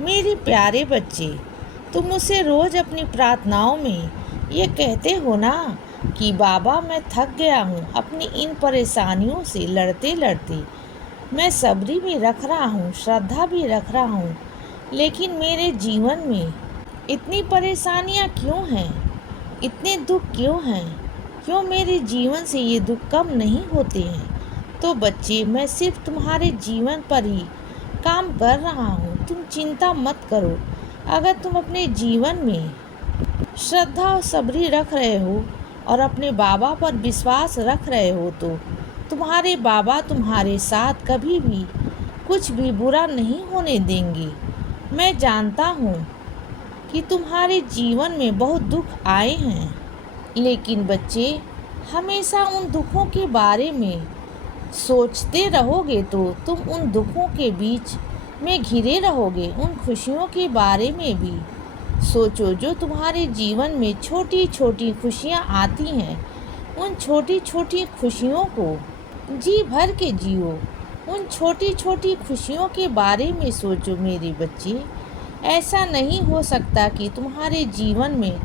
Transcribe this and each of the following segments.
मेरे प्यारे बच्चे, तुम मुझसे रोज़ अपनी प्रार्थनाओं में ये कहते हो ना कि बाबा मैं थक गया हूँ अपनी इन परेशानियों से लड़ते लड़ते। मैं सब्री भी रख रहा हूँ, श्रद्धा भी रख रहा हूँ, लेकिन मेरे जीवन में इतनी परेशानियाँ क्यों हैं? इतने दुख क्यों हैं? क्यों मेरे जीवन से ये दुख कम नहीं होते हैं? तो बच्चे, मैं सिर्फ तुम्हारे जीवन पर ही काम कर रहा हूँ, तुम चिंता मत करो। अगर तुम अपने जीवन में श्रद्धा और सब्री रख रहे हो और अपने बाबा पर विश्वास रख रहे हो तो तुम्हारे बाबा तुम्हारे साथ कभी भी कुछ भी बुरा नहीं होने देंगे। मैं जानता हूँ कि तुम्हारे जीवन में बहुत दुख आए हैं, लेकिन बच्चे, हमेशा उन दुखों के बारे में सोचते रहोगे तो तुम उन दुखों के बीच में घिरे रहोगे। उन खुशियों के बारे में भी सोचो जो तुम्हारे जीवन में छोटी छोटी खुशियाँ आती हैं। उन छोटी छोटी खुशियों को जी भर के जियो। उन छोटी छोटी खुशियों के बारे में सोचो मेरे बच्चे। ऐसा नहीं हो सकता कि तुम्हारे जीवन में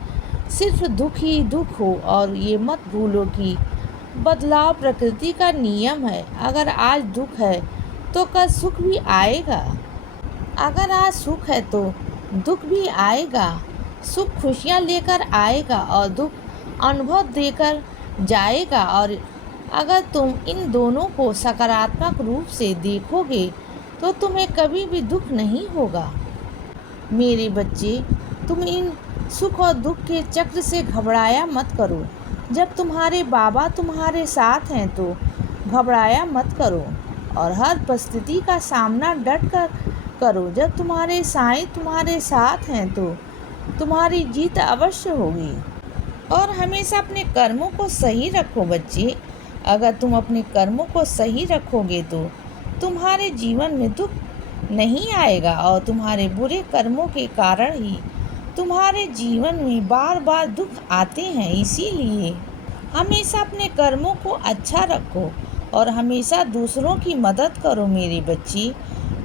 सिर्फ दुख ही दुख हो। और ये मत भूलो कि बदलाव प्रकृति का नियम है। अगर आज दुख है तो कल सुख भी आएगा। अगर आज सुख है तो दुख भी आएगा। सुख खुशियाँ लेकर आएगा और दुख अनुभव देकर जाएगा। और अगर तुम इन दोनों को सकारात्मक रूप से देखोगे तो तुम्हें कभी भी दुख नहीं होगा। मेरे बच्चे, तुम इन सुख और दुख के चक्र से घबराया मत करो। जब तुम्हारे बाबा तुम्हारे साथ हैं तो घबराया मत करो और हर परिस्थिति का सामना डट कर करो। जब तुम्हारे साईं तुम्हारे साथ हैं तो तुम्हारी जीत अवश्य होगी। और हमेशा अपने कर्मों को सही रखो बच्चे। अगर तुम अपने कर्मों को सही रखोगे तो तुम्हारे जीवन में दुख नहीं आएगा। और तुम्हारे बुरे कर्मों के कारण ही तुम्हारे जीवन में बार बार दुख आते हैं। इसीलिए हमेशा अपने कर्मों को अच्छा रखो और हमेशा दूसरों की मदद करो मेरे बच्चे।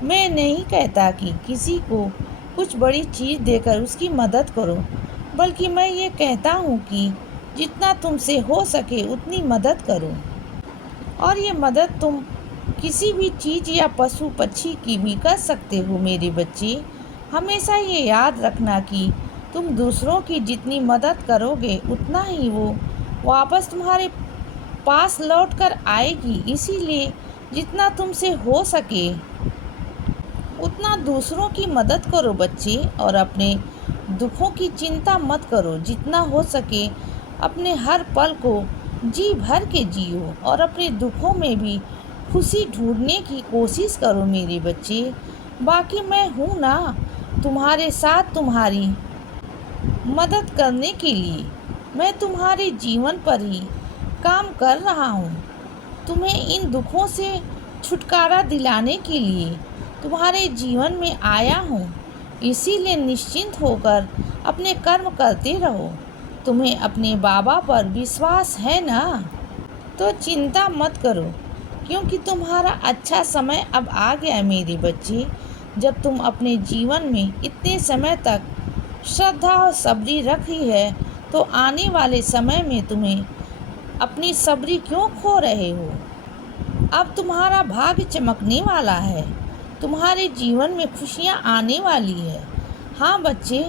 मैं नहीं कहता कि किसी को कुछ बड़ी चीज़ देकर उसकी मदद करो, बल्कि मैं ये कहता हूँ कि जितना तुमसे हो सके उतनी मदद करो। और ये मदद तुम किसी भी चीज़ या पशु पक्षी की भी कर सकते हो मेरे बच्चे। हमेशा ये याद रखना कि तुम दूसरों की जितनी मदद करोगे उतना ही वो वापस तुम्हारे पास लौट कर आएगी। इसीलिए जितना तुमसे हो सके उतना दूसरों की मदद करो बच्चे। और अपने दुखों की चिंता मत करो। जितना हो सके अपने हर पल को जी भर के जियो और अपने दुखों में भी खुशी ढूंढने की कोशिश करो मेरे बच्चे। बाकी मैं हूँ ना तुम्हारे साथ, तुम्हारी मदद करने के लिए। मैं तुम्हारे जीवन पर ही काम कर रहा हूँ। तुम्हें इन दुखों से छुटकारा दिलाने के लिए तुम्हारे जीवन में आया हूँ। इसीलिए निश्चिंत होकर अपने कर्म करते रहो। तुम्हें अपने बाबा पर विश्वास है ना? तो चिंता मत करो, क्योंकि तुम्हारा अच्छा समय अब आ गया है मेरे बच्चे। जब तुम अपने जीवन में इतने समय तक श्रद्धा और सब्री रखी है तो आने वाले समय में तुम्हें अपनी सब्री क्यों खो रहे हो? अब तुम्हारा भाग्य चमकने वाला है। तुम्हारे जीवन में खुशियाँ आने वाली है। हाँ बच्चे,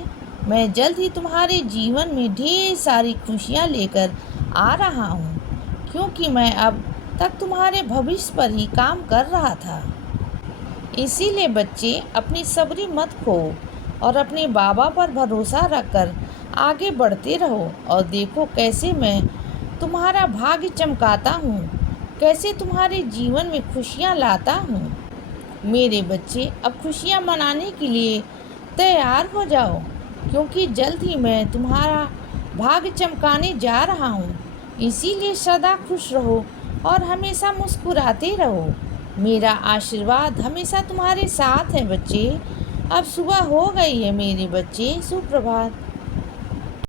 मैं जल्द ही तुम्हारे जीवन में ढेर सारी खुशियाँ लेकर आ रहा हूँ, क्योंकि मैं अब तक तुम्हारे भविष्य पर ही काम कर रहा था। इसीलिए बच्चे, अपनी सब्री मत खो और अपने बाबा पर भरोसा रखकर आगे बढ़ते रहो। और देखो कैसे मैं तुम्हारा भाग्य चमकाता हूँ, कैसे तुम्हारे जीवन में खुशियाँ लाता हूँ। मेरे बच्चे, अब खुशियाँ मनाने के लिए तैयार हो जाओ, क्योंकि जल्द ही मैं तुम्हारा भाग्य चमकाने जा रहा हूँ। इसीलिए सदा खुश रहो और हमेशा मुस्कुराते रहो। मेरा आशीर्वाद हमेशा तुम्हारे साथ है बच्चे। अब सुबह हो गई है मेरे बच्चे। सुप्रभात।